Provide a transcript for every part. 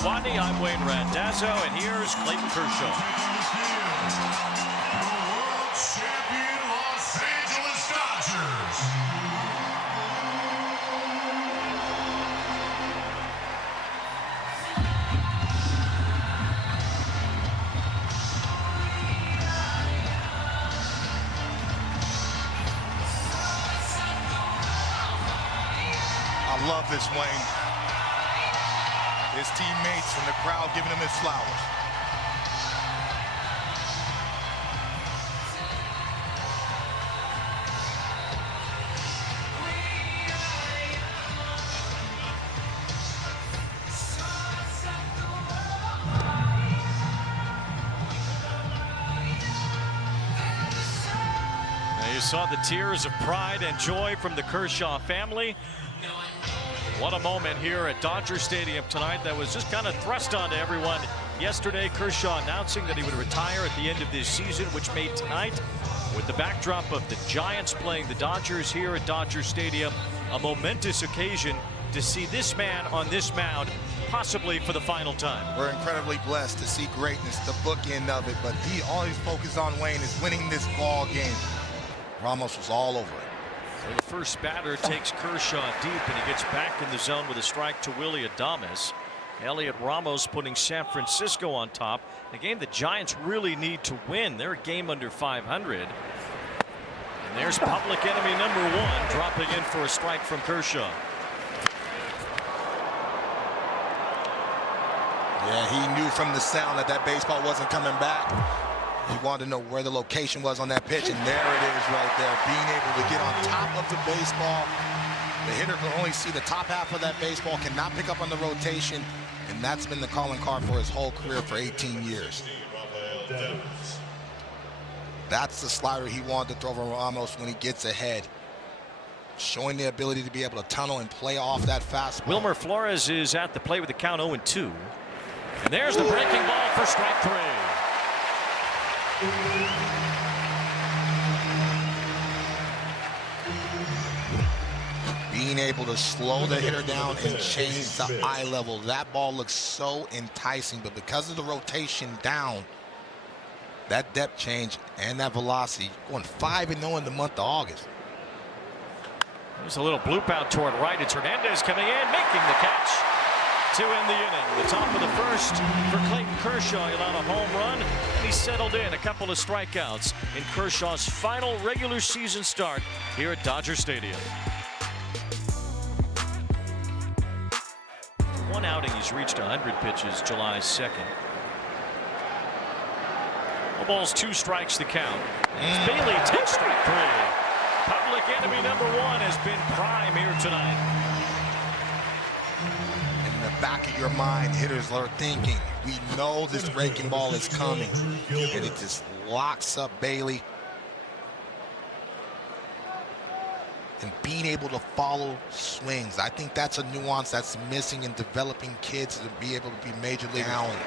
Watney. I'm Wayne Randazzo, and here's Clayton Kershaw. World champion Los Angeles Dodgers. I love this, Wayne. His teammates and the crowd giving him his flowers. Now you saw the tears of pride and joy from the Kershaw family. What a moment here at Dodger Stadium tonight that was just kind of thrust onto everyone. Yesterday, Kershaw announcing that he would retire at the end of this season, which made tonight, with the backdrop of the Giants playing the Dodgers here at Dodger Stadium, a momentous occasion to see this man on this mound, possibly for the final time. We're incredibly blessed to see greatness, the bookend of it, but all he's focused on, Wayne, is winning this ball game. Ramos was all over it. So the first batter takes Kershaw deep, and he gets back in the zone with a strike to Willy Adames. Elliot Ramos putting San Francisco on top. The game the Giants really need to win. They're a game under 500. And there's public enemy number one dropping in for a strike from Kershaw. Yeah, he knew from the sound that baseball wasn't coming back. He wanted to know where the location was on that pitch, and there it is right there. Being able to get on top of the baseball. The hitter can only see the top half of that baseball, cannot pick up on the rotation, and that's been the calling card for his whole career for 18 years. That's the slider he wanted to throw over Ramos when he gets ahead. Showing the ability to be able to tunnel and play off that fastball. Wilmer Flores is at the plate with the count 0-2. And there's the breaking ball for strike three. Being able to slow the hitter down and change the eye level. That ball looks so enticing, but because of the rotation down, that depth change and that velocity, going 5-0 in the month of August. There's a little bloop out toward right. It's Hernandez coming in, making the catch to end the inning. The top of the first for Clayton Kershaw. He allowed a home run, and he settled in. A couple of strikeouts in Kershaw's final regular season start here at Dodger Stadium. One outing, he's reached 100 pitches July 2nd. No balls, 2 strikes the count. As Bailey takes strike three. Public enemy number one has been prime here tonight. In the back of your mind, hitters are thinking, we know this breaking ball is coming, and it just locks up Bailey. And being able to follow swings, I think that's a nuance that's missing in developing kids to be able to be major league talent.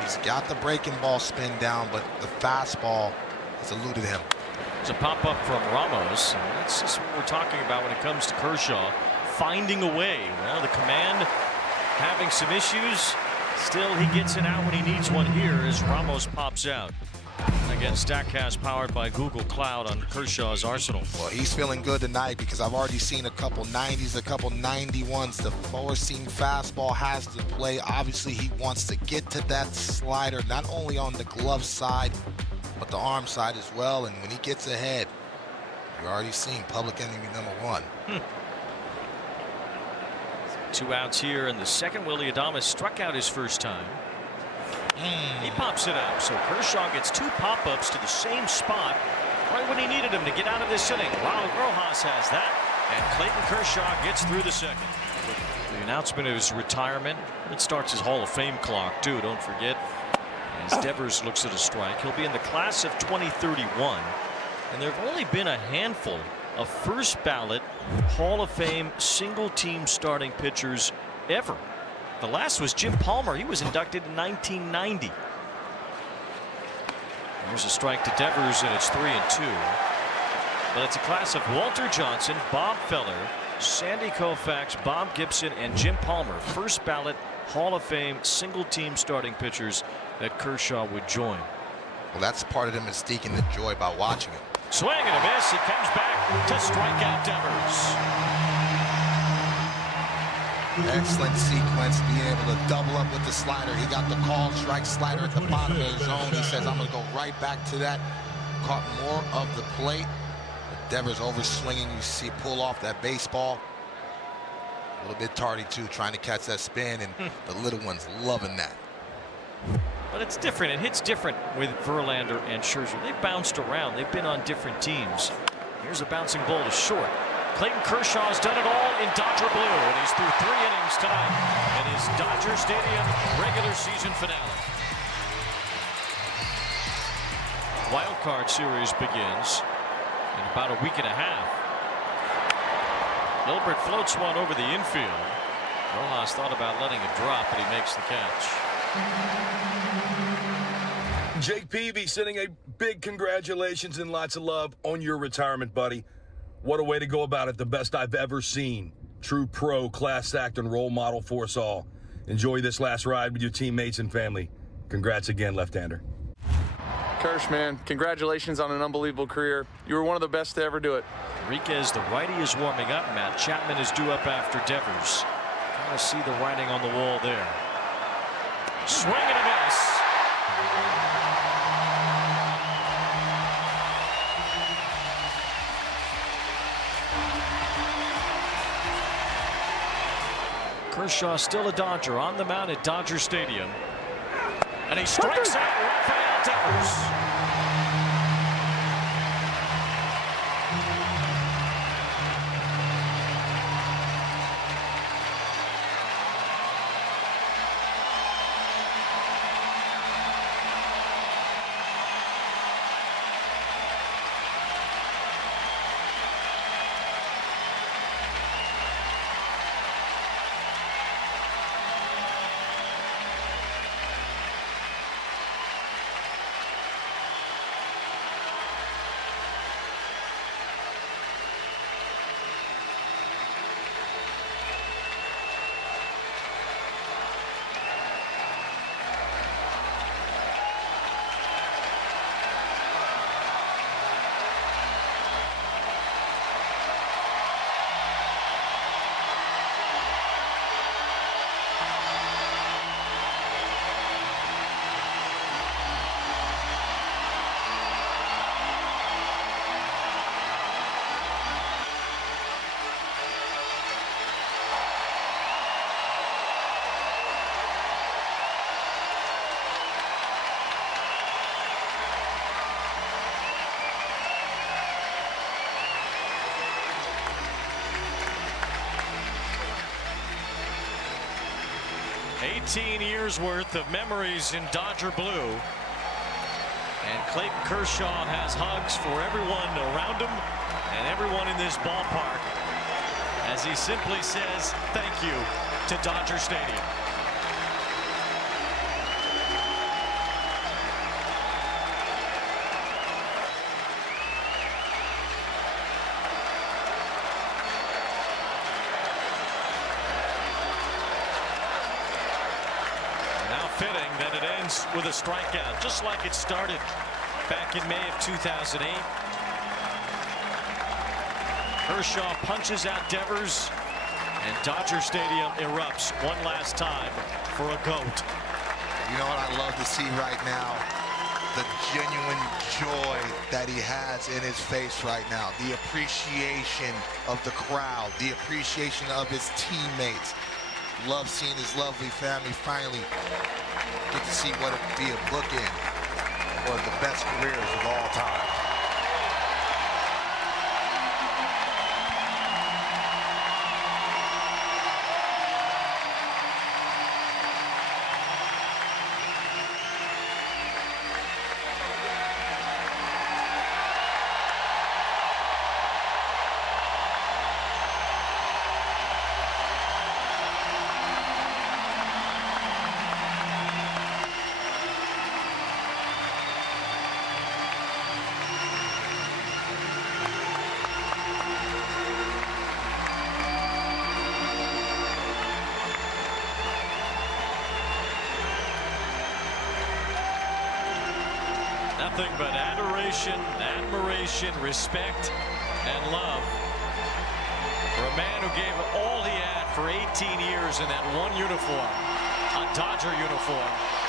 He's got the breaking ball spin down, but the fastball has eluded him. It's a pop-up from Ramos, and that's just what we're talking about when it comes to Kershaw. Finding a way. Well, the command having some issues. Still, he gets it out when he needs one here as Ramos pops out. Again, StatCast powered by Google Cloud on Kershaw's arsenal. Well, he's feeling good tonight because I've already seen a couple 90s, a couple 91s. The four-seam fastball has to play. Obviously, he wants to get to that slider, not only on the glove side, but the arm side as well. And when he gets ahead, you're already seeing public enemy number one. 2 outs here in the second. Willy Adames struck out his first time. He pops it up, so Kershaw gets 2 pop-ups to the same spot right when he needed him to get out of this inning. Rojas has that, and Clayton Kershaw gets through the second. The announcement of his retirement, it starts his Hall of Fame clock, too, don't forget. As Devers looks at a strike, he'll be in the class of 2031, and there have only been a handful of first-ballot Hall of Fame single-team starting pitchers ever. The last was Jim Palmer. He was inducted in 1990. There's a strike to Devers, and it's 3-2. But it's a class of Walter Johnson, Bob Feller, Sandy Koufax, Bob Gibson, and Jim Palmer. First ballot Hall of Fame single-team starting pitchers that Kershaw would join. Well, that's part of the mystique and the joy about watching it. Swing and a miss. He comes back to strike out Devers. Excellent sequence, being able to double up with the slider. He got the call strike slider at the bottom of the zone. He says, I'm going to go right back to that. Caught more of the plate. But Devers overswinging. You see pull off that baseball. A little bit tardy, too, trying to catch that spin, and the little one's loving that. But it's different. It hits different with Verlander and Scherzer. They've bounced around. They've been on different teams. Here's a bouncing ball to short. Clayton Kershaw has done it all in Dodger blue, and he's through 3 innings tonight in his Dodger Stadium regular season finale. Wild card series begins in about a week and a half. Gilbert floats one over the infield. Rojas thought about letting it drop, but he makes the catch. Jake Peavy sending a big congratulations and lots of love on your retirement, buddy. What a way to go about it. The best I've ever seen. True pro, class act, and role model for us all. Enjoy this last ride with your teammates and family. Congrats again, left-hander. Kersh, man, congratulations on an unbelievable career. You were one of the best to ever do it. Enriquez, the righty, is warming up. Matt Chapman is due up after Devers. Kind of see the writing on the wall there. Swing and a miss. Kershaw still a Dodger on the mound at Dodger Stadium. And he strikes out Rafael Devers. "18 years worth of memories in Dodger blue. And Clayton Kershaw has hugs for everyone around him and everyone in this ballpark as he simply says thank you to Dodger Stadium. Now fitting that it ends with a strikeout, just like it started back in May of 2008. Kershaw punches out Devers, and Dodger Stadium erupts one last time for a GOAT. You know what I love to see right now? The genuine joy that he has in his face right now. The appreciation of the crowd. The appreciation of his teammates. Love seeing his lovely family finally get to see what it would be a bookend for the best careers of all time. nothing but adoration, admiration, respect, and love for a man who gave all he had for 18 years in that one uniform, a Dodger uniform.